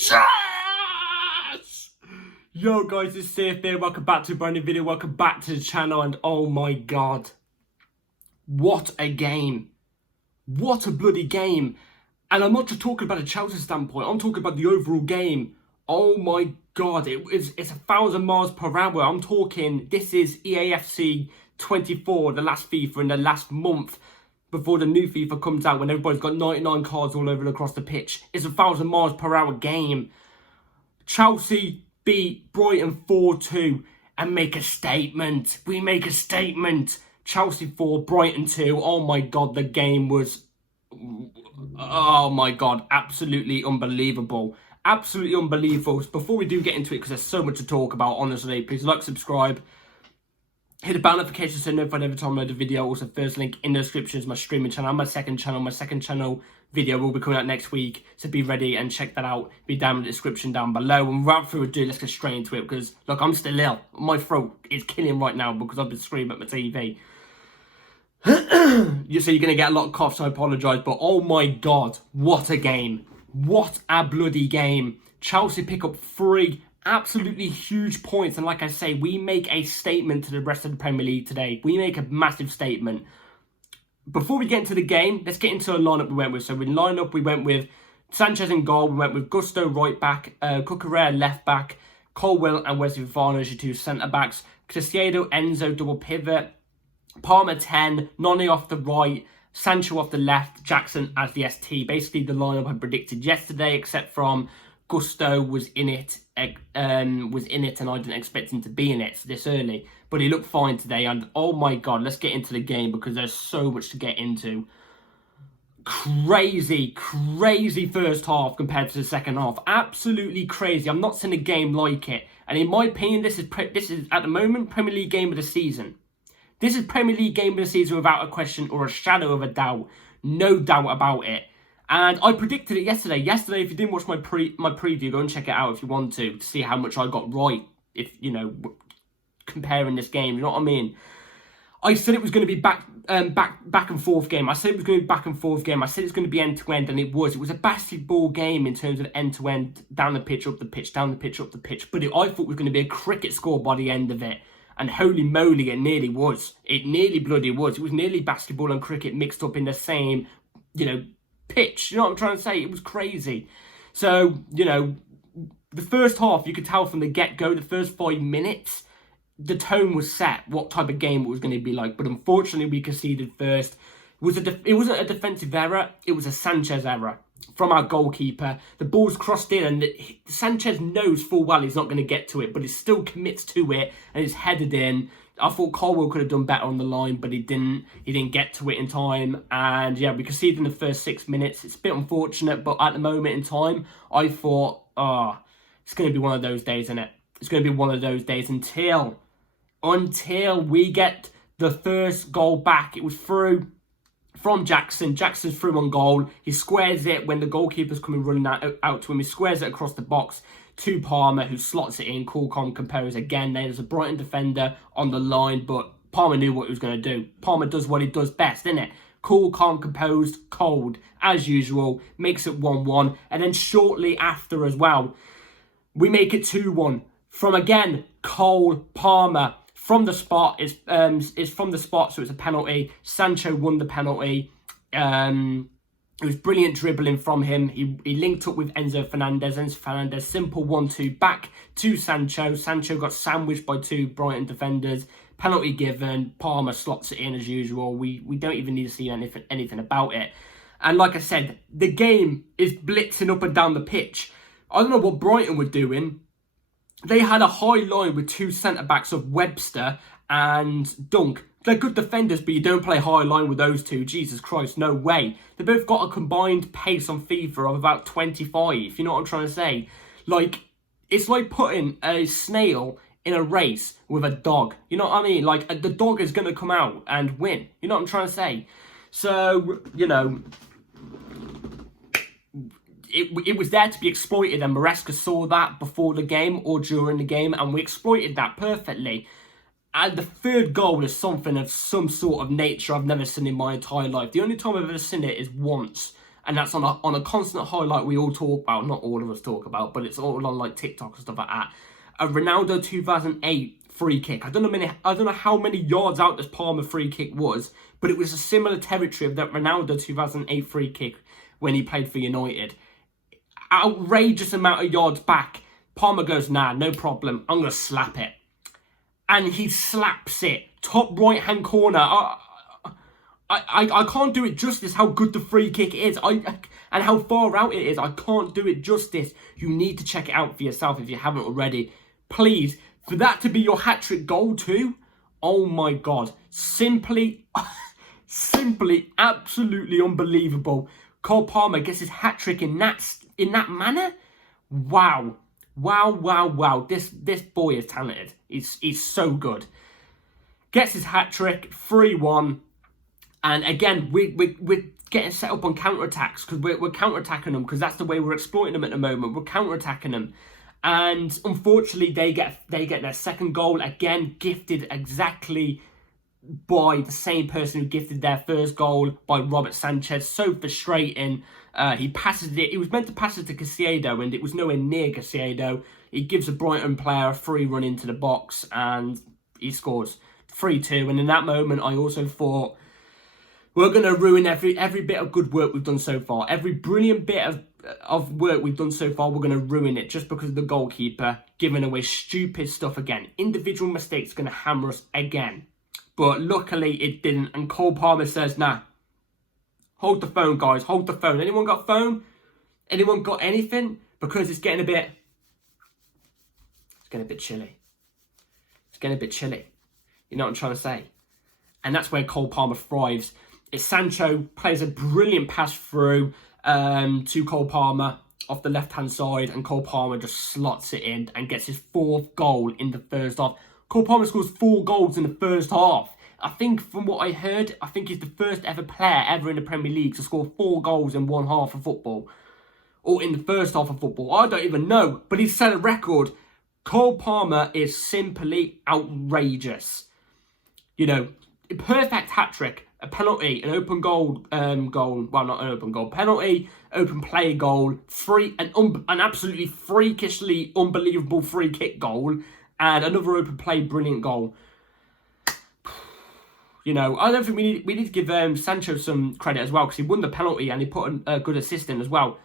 Yes! Yo guys, it's Safe here. Welcome back to a brand new video. Welcome back to the channel. And oh my god, what a game. What a bloody game. And I'm not just talking about a Chelsea standpoint. I'm talking about the overall game. Oh my god, it's 1,000 miles per hour. I'm talking, this is EAFC 24, the last FIFA in the last month before the new FIFA comes out, when everybody's got 99 cards all over across the pitch. It's 1,000 miles per hour game. Chelsea beat Brighton 4-2 and make a statement. We make a statement. Chelsea 4, Brighton 2. Oh my god, the game was, oh my god, absolutely unbelievable. Absolutely unbelievable. Before we do get into it, because there's so much to talk about, honestly, please like, subscribe, hit the bell notification so notified every time I load a video. Also, first link in the description is my streaming channel and my second channel. My second channel video will be coming out next week, so be ready and check that out. Be down in the description down below. And without further ado, let's get straight into it, because look, I'm still ill. My throat is killing right now because I've been screaming at my TV. So you're going to get a lot of coughs, so I apologise. But oh my god, what a game. What a bloody game. Chelsea pick up 3 absolutely huge points, and like I say, we make a statement to the rest of the Premier League today. We make a massive statement. Before we get into the game, let's get into the lineup we went with. So in lineup, we went with Sanchez in goal. We went with Gusto right back, Cucurella left back, Colwill and Wesley Fofana as your 2 centre backs, Caicedo, Enzo double pivot, Palmer 10, Noni off the right, Sancho off the left, Jackson as the ST. Basically the lineup I predicted yesterday, except from Gusto was in it, and I didn't expect him to be in it this early. But he looked fine today, and oh my god, let's get into the game because there's so much to get into. Crazy first half compared to the second half. Absolutely crazy. I'm not seeing a game like it. And in my opinion, this is at the moment Premier League game of the season. This is Premier League game of the season without a question or a shadow of a doubt. No doubt about it. And I predicted it yesterday. Yesterday, if you didn't watch my preview, go and check it out if you want to see how much I got right. If, you know, comparing this game, you know what I mean? I said it was going to be back and forth game. I said it was going to be back and forth game. I said it's going to be end to end, and it was. It was a basketball game in terms of end to end, down the pitch, up the pitch, down the pitch, up the pitch. But I thought it was going to be a cricket score by the end of it. And holy moly, it nearly was. It nearly bloody was. It was nearly basketball and cricket mixed up in the same, you know, pitch. You know what I'm trying to say? It was crazy. So, you know, the first half, you could tell from the get-go, the first 5 minutes, the tone was set, what type of game it was going to be like. But unfortunately, we conceded first. It wasn't a defensive error, it was a Sanchez error from our goalkeeper. The ball's crossed in, and Sanchez knows full well he's not going to get to it, but he still commits to it, and it's headed in. I thought Colwill could have done better on the line, but he didn't. He didn't get to it in time. And yeah, we conceded in the first 6 minutes. It's a bit unfortunate, but at the moment in time, I thought, it's going to be one of those days, isn't it? It's going to be one of those days until we get the first goal back. It was through from Jackson. Jackson's through on goal. He squares it when the goalkeeper's coming running out to him. He squares it across the box to Palmer, who slots it in, cool, calm, composed. Again, there's a Brighton defender on the line, but Palmer knew what he was going to do. Palmer does what he does best, innit? Cool, calm, composed, cold, as usual. Makes it 1-1. And then shortly after as well, we make it 2-1. From, again, Cole, Palmer. From the spot, it's from the spot, so it's a penalty. Sancho won the penalty. It was brilliant dribbling from him. He linked up with Enzo Fernandez. Enzo Fernandez, simple 1-2 back to Sancho. Sancho got sandwiched by 2 Brighton defenders. Penalty given. Palmer slots it in as usual. We don't even need to see anything about it. And like I said, the game is blitzing up and down the pitch. I don't know what Brighton were doing. They had a high line with 2 centre-backs of Webster and Dunk. They're good defenders, but you don't play high line with those 2. Jesus Christ, no way. They both got a combined pace on FIFA of about 25. You know what I'm trying to say? Like, it's like putting a snail in a race with a dog. You know what I mean? Like, the dog is going to come out and win. You know what I'm trying to say? So, you know, it was there to be exploited, and Maresca saw that before the game or during the game, and we exploited that perfectly. And the third goal is something of some sort of nature I've never seen in my entire life. The only time I've ever seen it is once, and that's on a constant highlight we all talk about. Not all of us talk about, but it's all on like TikTok and stuff like that. A Ronaldo 2008 free kick. I don't know how many yards out this Palmer free kick was, but it was a similar territory of that Ronaldo 2008 free kick when he played for United. Outrageous amount of yards back. Palmer goes, nah, no problem. I'm going to slap it. And he slaps it. Top right-hand corner. I can't do it justice how good the free kick is. And how far out it is. I can't do it justice. You need to check it out for yourself if you haven't already. Please, for that to be your hat-trick goal too. Oh my God. Simply absolutely unbelievable. Cole Palmer gets his hat-trick in that manner. Wow. This boy is talented. He's so good. Gets his hat-trick, 3-1. And again, we're getting set up on counter-attacks because we're counter-attacking them because that's the way we're exploiting them at the moment. We're counter-attacking them. And unfortunately, they get their second goal, again, gifted exactly by the same person who gifted their first goal, by Robert Sanchez. So frustrating. He passes it. He was meant to pass it to Caicedo, and it was nowhere near Caicedo. He gives a Brighton player a free run into the box, and he scores 3-2. And in that moment, I also thought, we're going to ruin every bit of good work we've done so far. Every brilliant bit of work we've done so far, we're going to ruin it just because of the goalkeeper giving away stupid stuff again. Individual mistakes going to hammer us again. But luckily, it didn't. And Cole Palmer says, nah, hold the phone, guys. Hold the phone. Anyone got a phone? Anyone got anything? Because it's getting a bit chilly. It's getting a bit chilly. You know what I'm trying to say? And that's where Cole Palmer thrives. It's Sancho plays a brilliant pass through to Cole Palmer off the left-hand side, and Cole Palmer just slots it in and gets his fourth goal in the first half. Cole Palmer scores 4 goals in the first half. I think from what I heard, I think he's the first ever player ever in the Premier League to score 4 goals in one half of football. Or in the first half of football. I don't even know. But he's set a record. Cole Palmer is simply outrageous. You know, a perfect hat-trick. A penalty, an open goal, well, not an open goal, penalty, open play goal, an absolutely freakishly unbelievable free kick goal, and another open play brilliant goal. You know, I don't think we need to give Sancho some credit as well, because he won the penalty and he put a good assist in as well.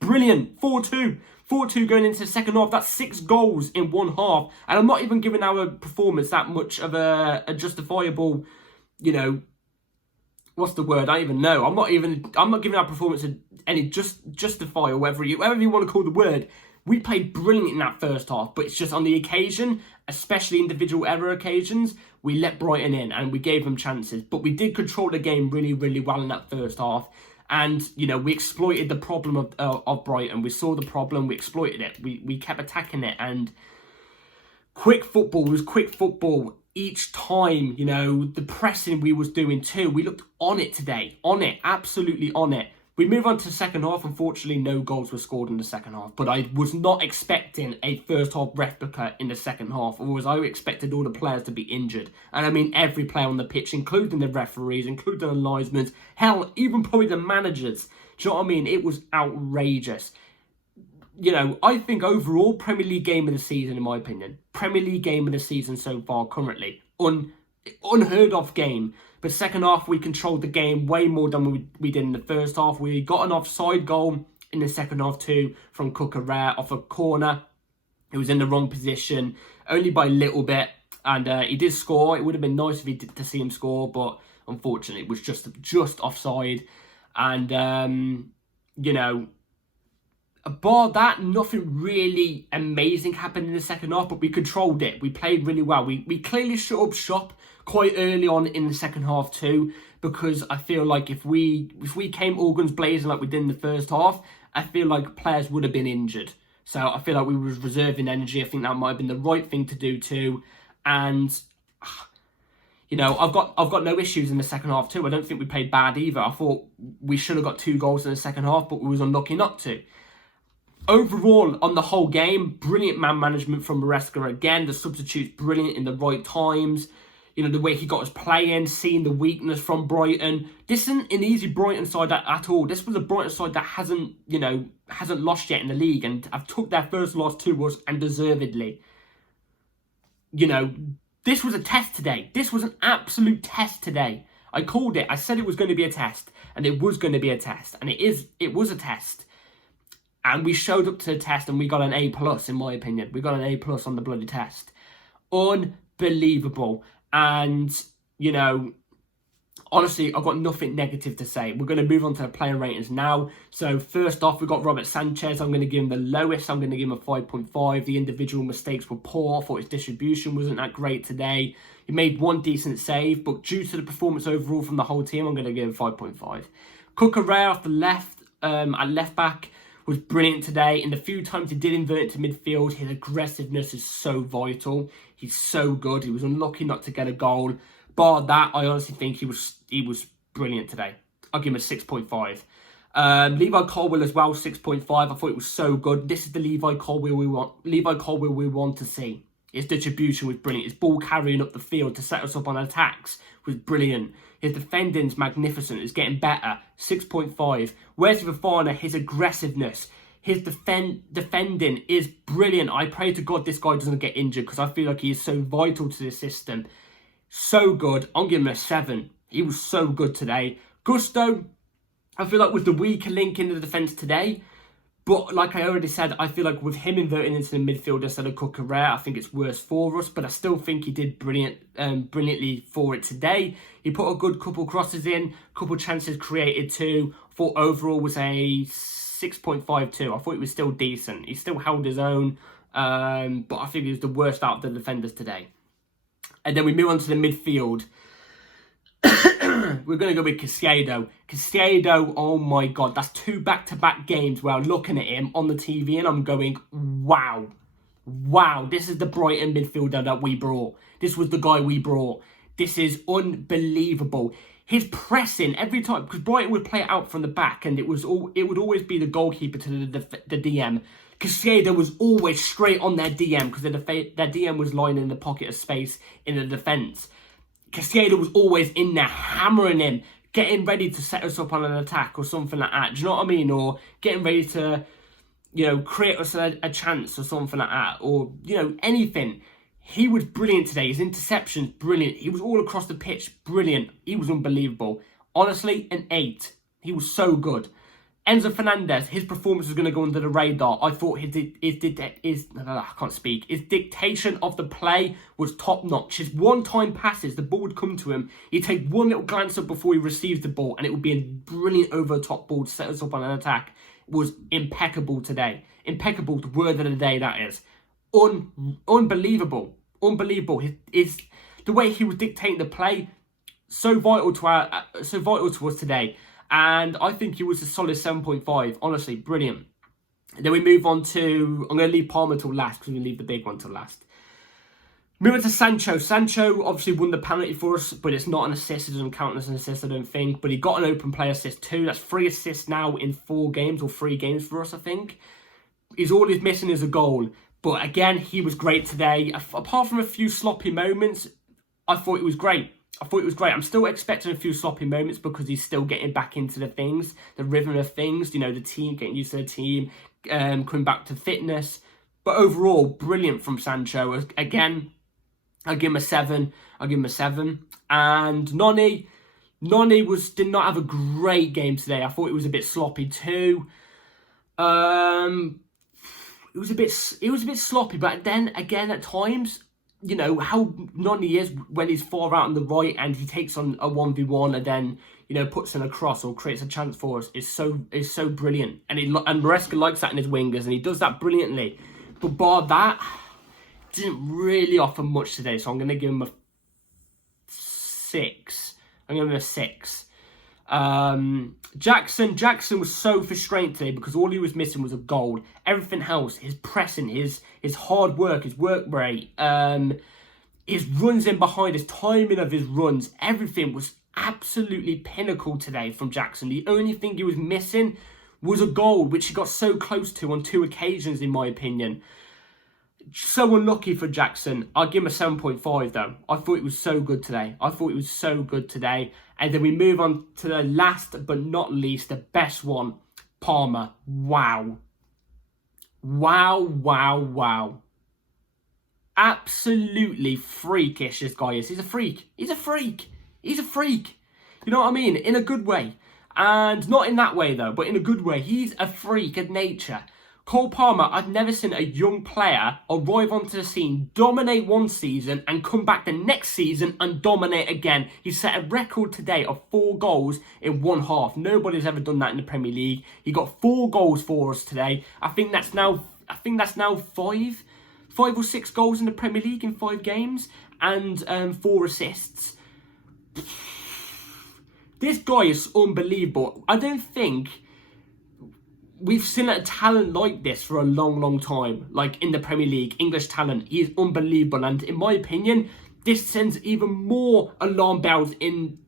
Brilliant, 4-2. 4-2 going into the second half. That's 6 goals in one half. And I'm not even giving our performance that much of a justifiable, you know, what's the word? I don't even know. I'm not giving our performance any justify, or whatever you want to call the word. We played brilliant in that first half, but it's just on the occasion, especially individual error occasions, we let Brighton in and we gave them chances. But we did control the game really, really well in that first half. And, you know, we exploited the problem of Brighton. We saw the problem, we exploited it. We kept attacking it. And quick football was quick football each time. You know, the pressing we was doing too. We looked on it today. On it. Absolutely on it. We move on to the second half. Unfortunately, no goals were scored in the second half. But I was not expecting a first half replica in the second half. Or was I expected all the players to be injured? And I mean every player on the pitch, including the referees, including the linesmen. Hell, even probably the managers. Do you know what I mean? It was outrageous. You know, I think overall, Premier League game of the season, in my opinion. Premier League game of the season so far, currently. Unheard of game. But second half, we controlled the game way more than we did in the first half. We got an offside goal in the second half too from Cucurella off a corner. He was in the wrong position, only by a little bit. And he did score. It would have been nice if he did to see him score, but unfortunately, it was just offside. And, you know, bar that, nothing really amazing happened in the second half, but we controlled it. We played really well. We clearly shut up shop quite early on in the second half too, because I feel like if we came all guns blazing like we did in the first half, I feel like players would have been injured. So I feel like we were reserving energy. I think that might have been the right thing to do too. And you know, I've got no issues in the second half too. I don't think we played bad either. I thought we should have got 2 goals in the second half, but we was unlucky not to. Overall, on the whole game, brilliant man management from Maresca again. The substitutes brilliant in the right times. You know, the way he got us playing, seeing the weakness from Brighton. This isn't an easy Brighton side at all. This was a Brighton side that hasn't lost yet in the league, and have took their first loss to us, and deservedly. You know, this was a test today. This was an absolute test today. I called it. I said it was going to be a test, and it was going to be a test, and it was a test. And we showed up to the test, and we got an A+, in my opinion. We got an A+ on the bloody test. Unbelievable. And, you know, honestly, I've got nothing negative to say. We're going to move on to the player ratings now. So, first off, we've got Robert Sanchez. I'm going to give him the lowest. I'm going to give him a 5.5. The individual mistakes were poor. I thought his distribution wasn't that great today. He made one decent save, but due to the performance overall from the whole team, I'm going to give him 5.5. Cucurella off the left, at left back, was brilliant today. In the few times he did invert it to midfield, his aggressiveness is so vital. He's so good. He was unlucky not to get a goal. Bar that, I honestly think he was brilliant today. I'll give him a 6.5. Levi Colwill as well, 6.5. I thought it was so good. This is the Levi Colwill we want. Levi Colwill we want to see. His distribution was brilliant. His ball carrying up the field to set us up on attacks was brilliant. His defending's magnificent. It's getting better. 6.5. Wesley Fofana, his aggressiveness, his defending is brilliant. I pray to God this guy doesn't get injured, because I feel like he is so vital to the system. So good. I'm giving him a 7. He was so good today. Gusto, I feel like was the weaker link in the defence today. But like I already said, I feel like with him inverting into the midfield instead of Cucurella, I think it's worse for us. But I still think he did brilliantly for it today. He put a good couple crosses in, couple chances created too. I thought overall was a 6.52. I thought he was still decent. He still held his own. But I think he was the worst out of the defenders today. And then we move on to the midfield. We're going to go with Caicedo. Caicedo, oh my God, that's 2 back-to-back games where I'm looking at him on the TV and I'm going, wow. Wow, this is the Brighton midfielder that we brought. This was the guy we brought. This is unbelievable. His pressing every time, because Brighton would play it out from the back, and it would always be the goalkeeper to the DM. Caicedo was always straight on their DM, because their DM was lying in the pocket of space in the defence. Caicedo was always in there, hammering him, getting ready to set us up on an attack or something like that. Do you know what I mean? Or getting ready to, you know, create us a chance or something like that. Or, you know, anything. He was brilliant today. His interceptions, brilliant. He was all across the pitch, brilliant. He was unbelievable. Honestly, an 8. He was so good. Enzo Fernandez, his performance was going to go under the radar. I thought his dictation of the play was top notch. His one-time passes, the ball would come to him. He'd take one little glance up before he receives the ball, and it would be a brilliant over-the-top ball to set us up on an attack. It was impeccable today. Impeccable, the word of the day, that is. Unbelievable. Unbelievable. The way he was dictating the play, so vital to us today. And I think he was a solid 7.5. Honestly, brilliant. Then we move on to... I'm going to leave Palmer till last, because we're going to leave the big one till last. Moving to Sancho. Sancho obviously won the penalty for us, but it's not an assist. It doesn't count as an assist, I don't think. But he got an open play assist too. That's 3 assists now in 4 games, or 3 games for us, I think. All he's missing is a goal. But again, he was great today. Apart from a few sloppy moments, I thought it was great. I'm still expecting a few sloppy moments, because he's still getting back into the rhythm of things. You know, the team, getting used to the team, coming back to fitness. But overall, brilliant from Sancho. Again, I'll give him a 7. And Noni did not have a great game today. I thought it was a bit sloppy too. It was a bit sloppy, but then again at times, you know, how Noni is when he's far out on the right and he takes on a 1v1 and then, you know, puts in a cross or creates a chance for us is so brilliant. And Maresca likes that in his wingers, and he does that brilliantly. But bar that, didn't really offer much today, so I'm going to give him a 6. Jackson was so frustrating today, because all he was missing was a goal. Everything else, his pressing, his hard work, his work rate, his runs in behind, his timing of his runs, everything was absolutely pinnacle today from Jackson. The only thing he was missing was a goal, which he got so close to on 2 occasions, in my opinion. So unlucky for Jackson. I'll give him a 7.5 though. I thought it was so good today. And then we move on to the last but not least, the best one, Palmer. Wow. Absolutely freakish this guy is. He's a freak. You know what I mean? In a good way. And not in that way though, but in a good way. He's a freak of nature. Cole Palmer, I've never seen a young player arrive onto the scene, dominate one season, and come back the next season and dominate again. He set a record today of 4 goals in one half. Nobody's ever done that in the Premier League. He got 4 goals for us today. I think that's now 5 or 6 goals in the Premier League in 5 games, and 4 assists. This guy is unbelievable. I don't think we've seen a talent like this for a long time. Like in the Premier League, English talent. He is unbelievable. And in my opinion, this sends even more alarm bells in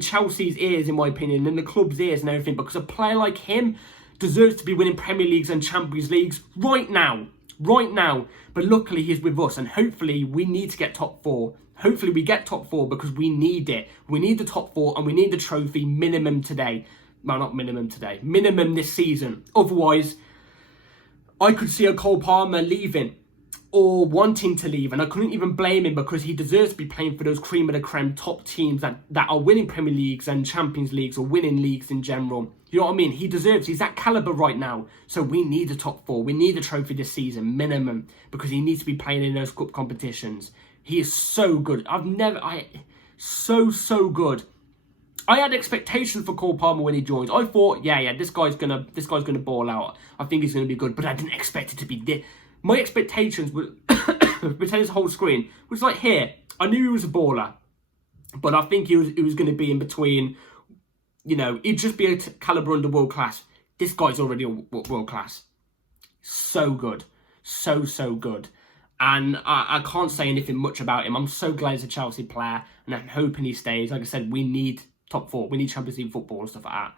Chelsea's ears, in my opinion, in the club's ears and everything. Because a player like him deserves to be winning Premier Leagues and Champions Leagues right now. But luckily he's with us, and hopefully we need to get top 4. Hopefully we get top 4 because we need it. We need the top 4 and we need the trophy minimum today. Well, not minimum today. Minimum this season. Otherwise, I could see a Cole Palmer leaving or wanting to leave, and I couldn't even blame him because he deserves to be playing for those cream of the creme top teams that are winning Premier Leagues and Champions Leagues or winning leagues in general. You know what I mean? He's that caliber right now. So we need the top 4. We need the trophy this season, minimum, because he needs to be playing in those cup competitions. He is so good. So good. I had expectations for Cole Palmer when he joined. I thought, yeah, this guy's gonna ball out. I think he's gonna be good, but I didn't expect it to be this. My expectations were pretend his whole screen was like here. I knew he was a baller, but I think he was going to be in between. You know, he'd just be a caliber under world class. This guy's already world class. So good, so good. And I can't say anything much about him. I'm so glad he's a Chelsea player, and I'm hoping he stays. Like I said, we need top 4. We need Champions League football and stuff like that.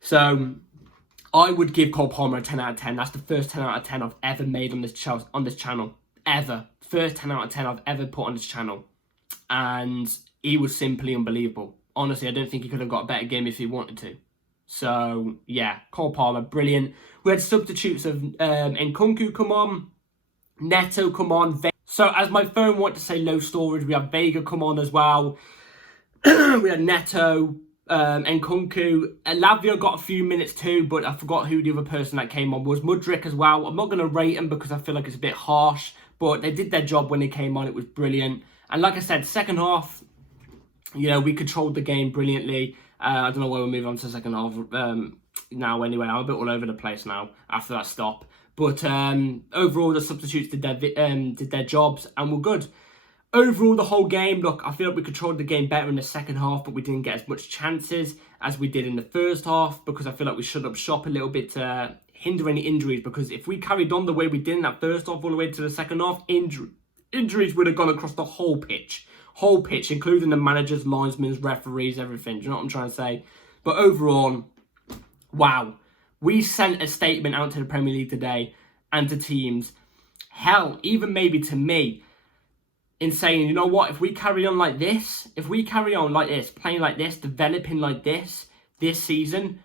So I would give Cole Palmer a 10 out of 10. That's the first 10 out of 10 I've ever made on this channel. Ever. First 10 out of 10 I've ever put on this channel. And he was simply unbelievable. Honestly, I don't think he could have got a better game if he wanted to. So, yeah, Cole Palmer, brilliant. We had substitutes of Nkunku come on, Neto come on. So, as my phone wanted to say low storage, we have Vega come on as well. We had Neto, Nkunku. Lavia got a few minutes too, but I forgot who the other person that came on was. Mudryk as well. I'm not going to rate him because I feel like it's a bit harsh, but they did their job when they came on. It was brilliant. And like I said, second half, you know, we controlled the game brilliantly. I don't know why we're moving on to the second half now anyway. I'm a bit all over the place now after that stop. But overall, the substitutes did their jobs and were good. Overall, the whole game, look, I feel like we controlled the game better in the second half, but we didn't get as much chances as we did in the first half because I feel like we shut up shop a little bit to hinder any injuries, because if we carried on the way we did in that first half all the way to the second half, injuries would have gone across the whole pitch, including the managers, linesmen, referees, everything. Do you know what I'm trying to say? But overall, wow. We sent a statement out to the Premier League today and to teams, hell, even maybe to me, in saying, you know what, if we carry on like this, playing like this, developing like this season,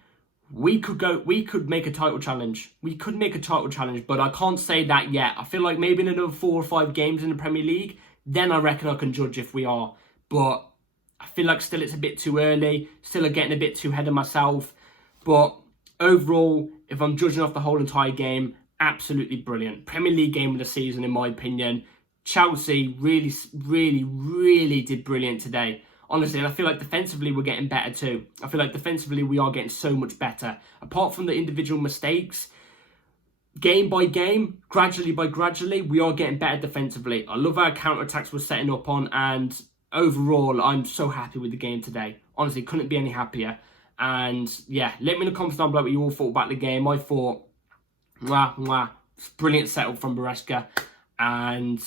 we could make a title challenge. But I can't say that yet. I feel like maybe in another 4 or 5 games in the Premier League, then I reckon I can judge if we are. But I feel like still it's a bit too early, still getting a bit too ahead of myself. But overall, if I'm judging off the whole entire game, absolutely brilliant. Premier League game of the season, in my opinion. Chelsea really did brilliant today. Honestly, and I feel like defensively we're getting better too. I feel like defensively we are getting so much better. Apart from the individual mistakes, game by game, gradually by gradually, we are getting better defensively. I love our counter-attacks we're setting up on, and overall, I'm so happy with the game today. Honestly, couldn't be any happier. And yeah, let me in the comments down below what you all thought about the game. I thought, brilliant setup from Maresca, and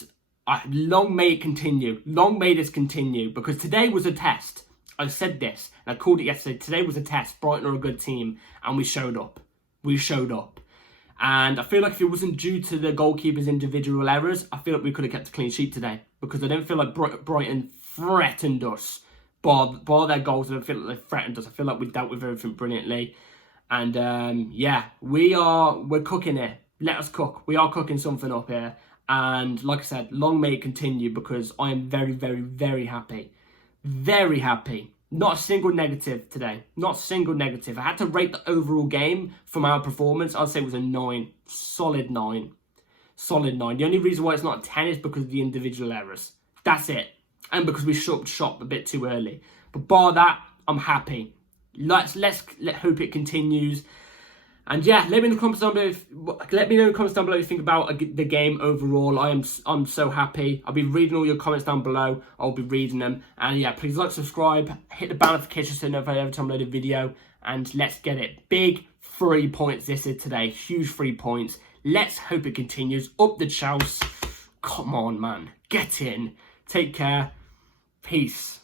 long may it continue. Long may this continue, because today was a test. I said this, and I called it yesterday. Today was a test. Brighton are a good team, and we showed up. And I feel like if it wasn't due to the goalkeeper's individual errors, I feel like we could have kept a clean sheet today. Because I don't feel like Brighton threatened us. Bar their goals, I don't feel like they threatened us. I feel like we dealt with everything brilliantly. And yeah, we're cooking here. Let us cook. We are cooking something up here. And like I said, long may it continue, because I am very, very, very happy. Very happy. Not a single negative today. Not a single negative. I had to rate the overall game from our performance. I'd say it was a 9. Solid 9. Solid 9. The only reason why it's not a 10 is because of the individual errors. That's it. And because we shut shop a bit too early. But bar that, I'm happy. Let's hope it continues. And yeah, let me know in the comments down below. Let me know in the comments down below what you think about the game overall. I'm so happy. I'll be reading all your comments down below. I'll be reading them. And yeah, please like, subscribe, hit the bell notification so you know every time I load a video. And let's get it. Big 3 points this is today. Huge 3 points. Let's hope it continues. Up the chouse. Come on, man. Get in. Take care. Peace.